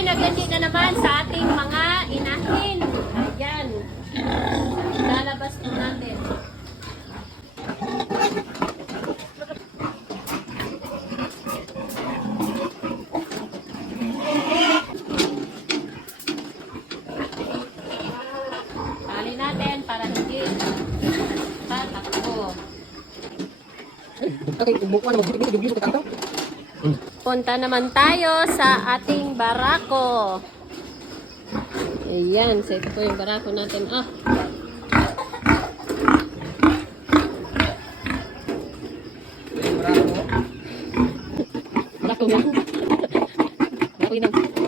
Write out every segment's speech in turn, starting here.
May nagandi na naman sa ating mga inahin. Ayan. Lalabas po natin. Tali natin para hindi tatakbo. Punta naman tayo sa ating barako. Ayan, so ito po yung barako natin. Ah, barako na. barako na.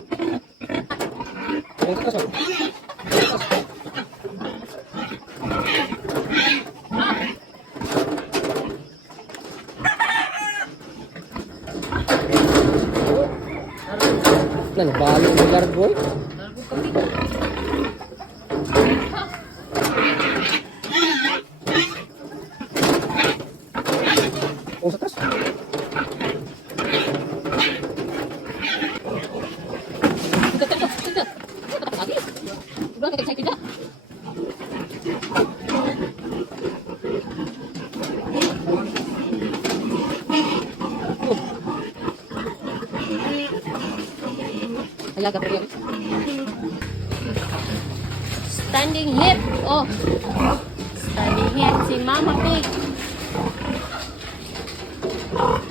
Ano, balo ng gargoy? Oh, sa taas. Bakit excited ka? Alaga po yan. Standing hip. Oh. Standing hip. Si Mama Pig.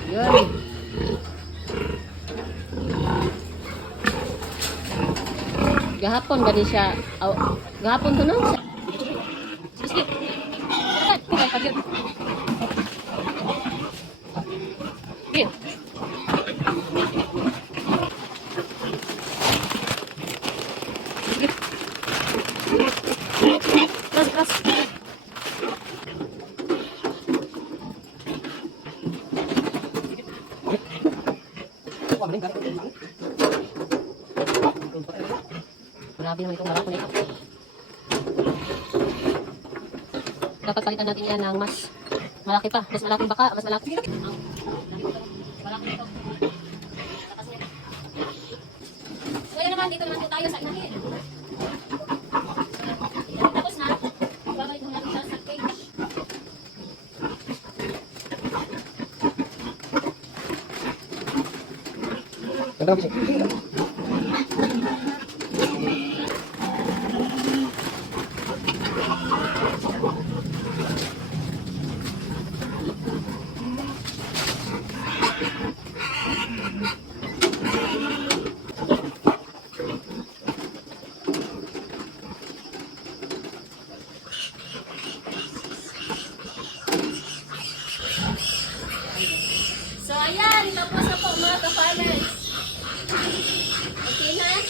Yun. Gahapon gani siya. Oh, gahapon to no? Sige. Sige. Sige. Grabe naman itong barako nito. Dapat palitan natin yan ng mas malaki pa. Mas malaking baka, mas malaki. Malaki nito. So yun naman, dito naman po tayo sa inahin. Tapos na, babalik mo natin siya sa cage. Kasi. So ayan, tapos Mày chín hết.